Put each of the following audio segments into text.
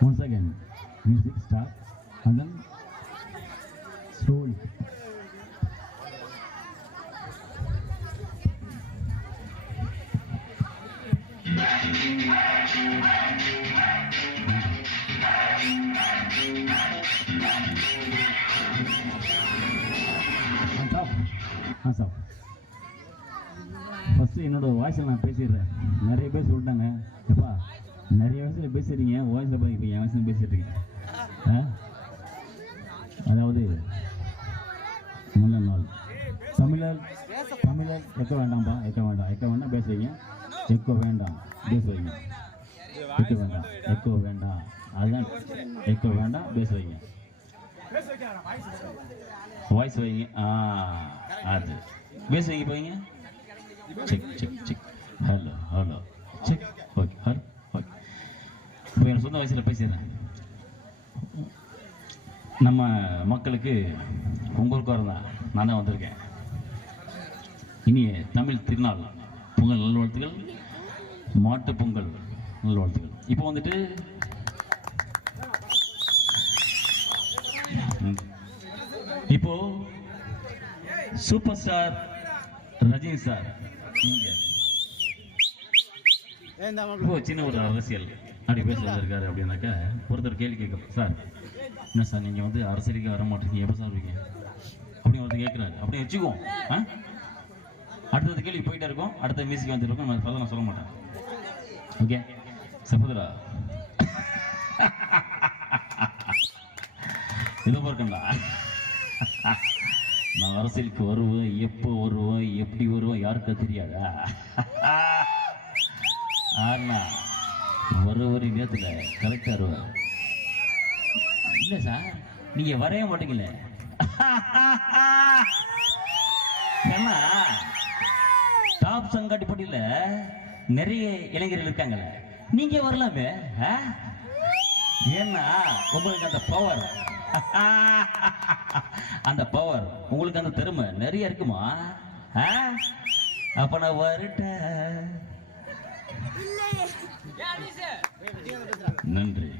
Once again, music start and then slowly. First என்னோட வாய்ஸில் நான் பேசிடுறேன். நிறைய பேர் சொல்லிட்டாங்க, எப்பா நிறைய வயசில் பேசுகிறீங்க, வாய்ஸில் இப்போ என் வயசில் பேசிட்டு இருக்கீங்க. அதாவது நல்ல நாள் தமிழர் எக்க வேண்டாம்ப்பா, எக்க வேண்டாம் பேச வைங்க. எக்கோ வேண்டாம் பேச வைங்க. எக்கோ வேண்டாம் அதுதான் எக்கோ வேண்டாம் பேச வைங்க. வாய்ஸ் வைங்க. அது பேச வைங்க. போய்ங்க check hello check okay okay. இப்போ என் சொந்த வயசில் பேசிடுறேன். நம்ம மக்களுக்கு உங்களுக்கு வரதான் நான் தான் வந்திருக்கேன். இனிய தமிழ் திருநாள் பொங்கல் நல்வாழ்த்துக்கள், மாட்டு பொங்கல் நல்வாழ்த்துக்கள். இப்போ வந்துட்டு இப்போ சூப்பர் ஸ்டார் ரஜினி சார் இப்போ சின்ன ஒரு அரசியல் அப்படி பேச வந்திருக்காரு அப்படின்னாக்கா ஒருத்தர் கேள்வி கேட்கும், சார் என்ன சார் நீங்கள் வந்து அரசியலுக்கு வர மாட்டீங்க, எப்போ சார் இருக்கீங்க அப்படின்னு ஒருத்தர் கேட்குறாரு. அப்படியே வச்சுக்குவோம். அடுத்தது கேள்வி போயிட்டே இருக்கும், அடுத்த மியூசிக் வந்துருக்கும். நான் சொல்ல மாட்டேன். ஓகே சகோதரா இது பார்க்கண்டா, நான் அரசியலுக்கு வருவேன், எப்போ வருவேன், எப்படி வருவேன் யாருக்கா தெரியாதா? ஆனா ஒரு நேரத்தில் கரெக்டாக வருவேன். இல்லை சார் நீங்கள் வரைய மாட்டீங்களே. ஏன்னா டாப் சங்காட்டி போட்டியில் நிறைய இளைஞர்கள் இருக்காங்களே, நீங்க வரலாமே. ஏன்னா உங்களுக்கு அந்த பவர் உங்களுக்கு அந்த திறமை நிறைய இருக்குமா? அப்ப நான் வரட்டேன். நன்றி.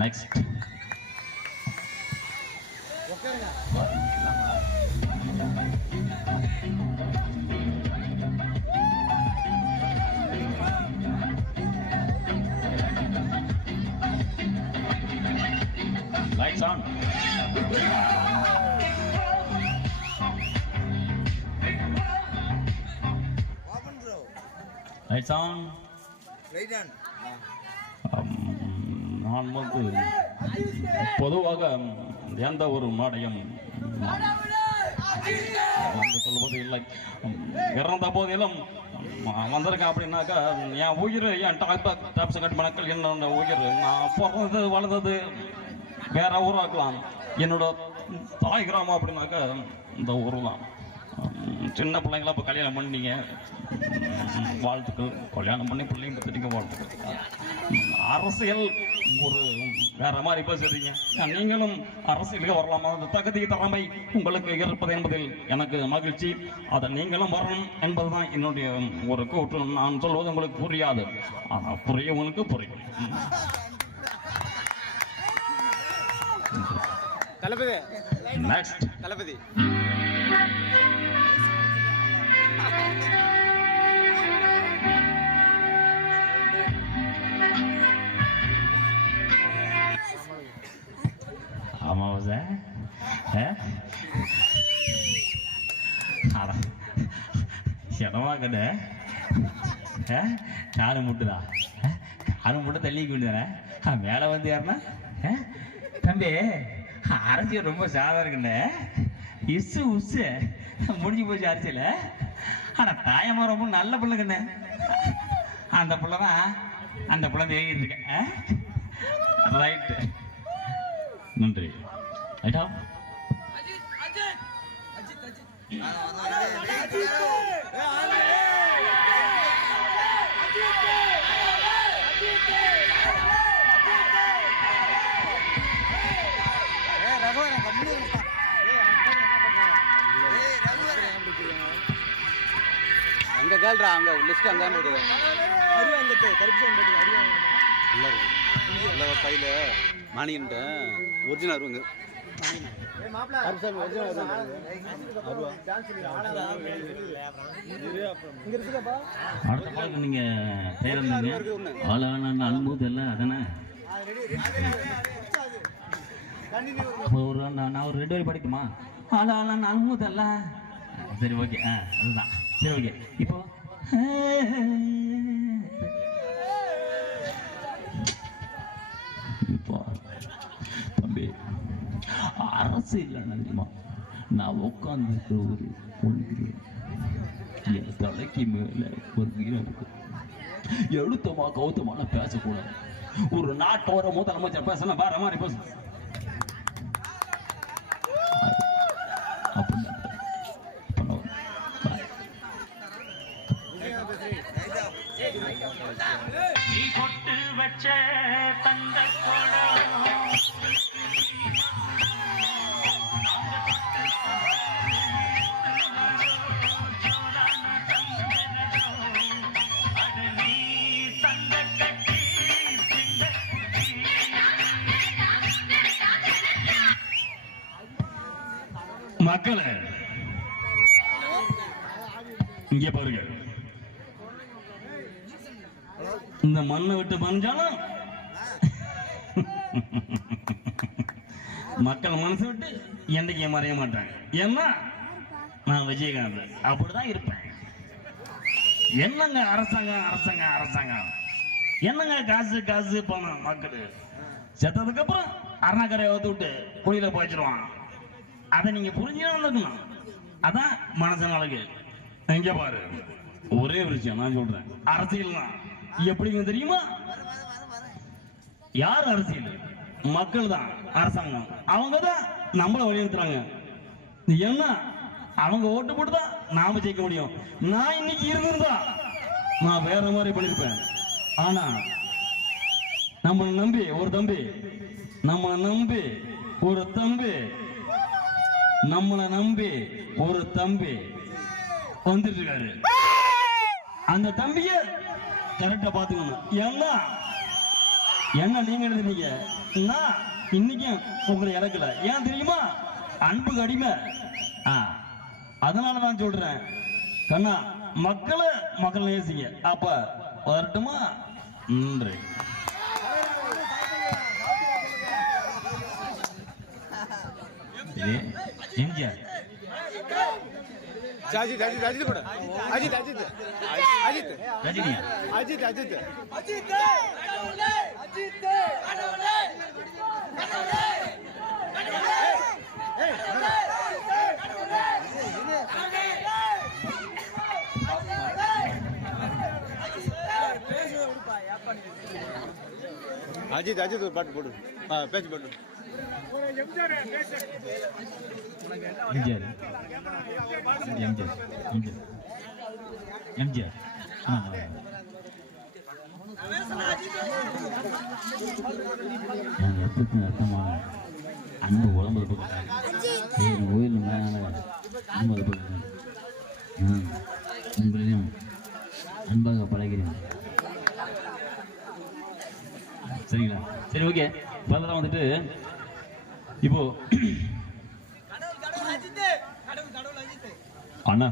Next lights on. Lights on. Right on. நான் வந்து பொதுவாக எந்த ஒரு நாடையும் சொல்லுவது இல்லை. இறந்த போதிலும் வந்திருக்கேன் அப்படின்னாக்கா என் உயிர், என் டாப்ஸ் கட் மணக்கள் என்னோட உயிர். நான் பிறந்தது வளர்ந்தது வேற ஊராக்கலாம். என்னோட தாய் கிராமம் அப்படின்னாக்கா இந்த ஊர் தான். சின்ன பிள்ளைங்களா இப்போ கல்யாணம் பண்ணிங்க, வாழ்த்துக்கள். கல்யாணம் பண்ணி பிள்ளைங்க பற்றிங்க வாழ்த்துக்கள். அரசியல் ஒரு வேற மாதிரி பேசுறீங்க. நீங்களும் அரசியலுக்கு வரலாமா? அந்த தகுதி திறமை உங்களுக்கு இருப்பது என்பதில் எனக்கு மகிழ்ச்சி. அதை நீங்களும் வரணும் என்பதுதான் என்னுடைய ஒரு கூற்று. நான் சொல்வது உங்களுக்கு புரியாது, ஆனால் புரியவங்களுக்கு புரியும். தளபதி நெக்ஸ்ட் தளபதி இடமா கடை காலு முட்டுதா காலு முட்டை தள்ளிக்க வேண்டியதானே மேலே வந்து யாருன்னா தம்பி அரசியல் ரொம்ப சாதம் இருக்குண்ணே இசு உசு முடிஞ்சு போச்சு அரசியல் ஆனால் தாயம்மா ரொம்ப நல்ல பிள்ளைங்கண்ணே அந்த பிள்ளை தான் அந்த பிள்ளை எழுதிட்டு இருக்கேன் ரைட்டு நன்றி ரைட்டா அங்க கேள்றா அங்க லிஸ்ட் அங்க இருக்குது அருவா அங்க கருப்பு சாமி போட்டு அருவா நல்லா இருக்கு நல்ல கையில மாணியன்ட்ட ஒரிஜினல் அருவங்க மாப்ள கருப்பு சாமி ஒரிஜினல் அருவா இங்க இருக்குப்பா அடுத்த பாட்டுக்கு நீங்க தேர்ந்தீங்க ஆளான அனுபவம் இல்லை அதானே நான் ஒரு 2 வரி படிக்குமா ஆளான அனுபவம் இல்லை சரி ஓகே அதுதான் சரி ஓகே இப்போ இப்போ தம்பி அரசு இல்லைன்னா தெரியுமா நான் உட்காந்துருக்க ஒரு பொண்ணு என் தலைக்கு மேலே ஒரு வீரம் இருக்கு எழுத்தமா கௌத்தமான பேசக்கூடாது ஒரு நாட்டோட முதலமைச்சர் பேசணும் வேற மாதிரி பேச நீ கொட்டு வச்ச தந்த கோடம் மக்களே இங்க பாருங்க இந்த மண்ணை விட்டு பஞ்சாலும் மக்கள் மனசு விட்டு என்னைக்கு மறைய மாட்டாங்க ஏன்னா நான் விஜயகாந்த் அப்படிதான் இருப்பேன் என்னங்க அரசாங்கம் அரசாங்கம் அரசாங்கம் என்னங்க காசு காசு பணம் மக்கள் செத்ததுக்கு அப்புறம் அருணாக்கரை ஊத்து விட்டு குழியில போயிச்சிருவான் அதை நீங்க புரிஞ்சுக்கணும் அதான் மனசு அழகு எங்க பாரு ஒரே விஷயம் நான் சொல்றேன் அரசியல் தான் எப்படிங்க தெரியுமா யார் அரசியல் மக்கள் தான் அரசாங்கம் அவங்க தான் நம்மள வலியுறுத்துறாங்க ஏன்னா அவங்க ஓட்டு போட்டுதான் நாம ஜெயிக்க முடியும் நான் இன்னைக்கு இருந்திருந்தா நான் வேற மாதிரி பண்ணிருப்பேன் ஆனா நம்மளை நம்பி ஒரு தம்பி நம்மளை நம்பி ஒரு தம்பி நம்மளை நம்பி ஒரு தம்பி வந்துட்டு இருக்காரு அந்த தம்பிய கரெக்டா பாத்துக்கணும் ஏன்னா என்ன நீங்க எழுதுனீங்க நான் இன்னைக்கும் உங்களை இறக்கல ஏன் தெரியுமா அன்புக்கு அடிமை அதனால நான் சொல்றேன் கண்ணா மக்கள் நேசிங்க அப்ப வரட்டுமா நன்றி எம்ஜிஆர் அஜித் அஜித் அஜித் கூட அஜித் அஜித் அஜித் ரஜினியா அஜித் அஜித் அஜித் அஜித் அஜித் ஒரு பாட்டு போடு பேச்சு போடு எம்ஜிஆர் எம்ஜிஆர் எம்ஜிஆர் என் ரத்தத்தின் அர்த்தமான அன்பு உடம்புல போட்டு கோயில் மேலான அன்பு போட்டு உங்களையும் அன்பாக பழகிறேன் சரிங்களா சரி ஓகே இப்பதான் வந்துட்டு இப்போ அண்ணா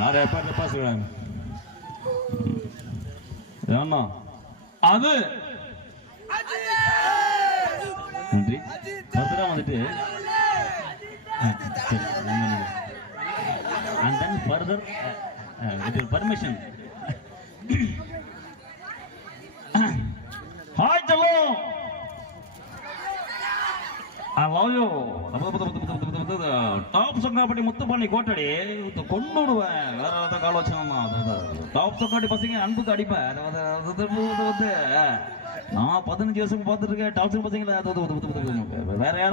நிறைய பேர் பேசுகிறேன் ஏன்னா அது நன்றி பத்திரம் வந்துட்டு சரி and then further with your permission. Hi Chalo, I love you. Top ಸಂಗಾಪಟ್ಟಿ ಮುತ್ತುಪಣ್ಣಿ ಕೋಟಡಿ ಕೊಂಡುಡುವ வேற காலோச்சனா டாப் சங்காட்டி பசங்க அன்புக்கு அடிப்ப நான் 15 வருஷம் பார்த்துட்டு இருக்கேன் டாப் பசங்களை வேற யாராவது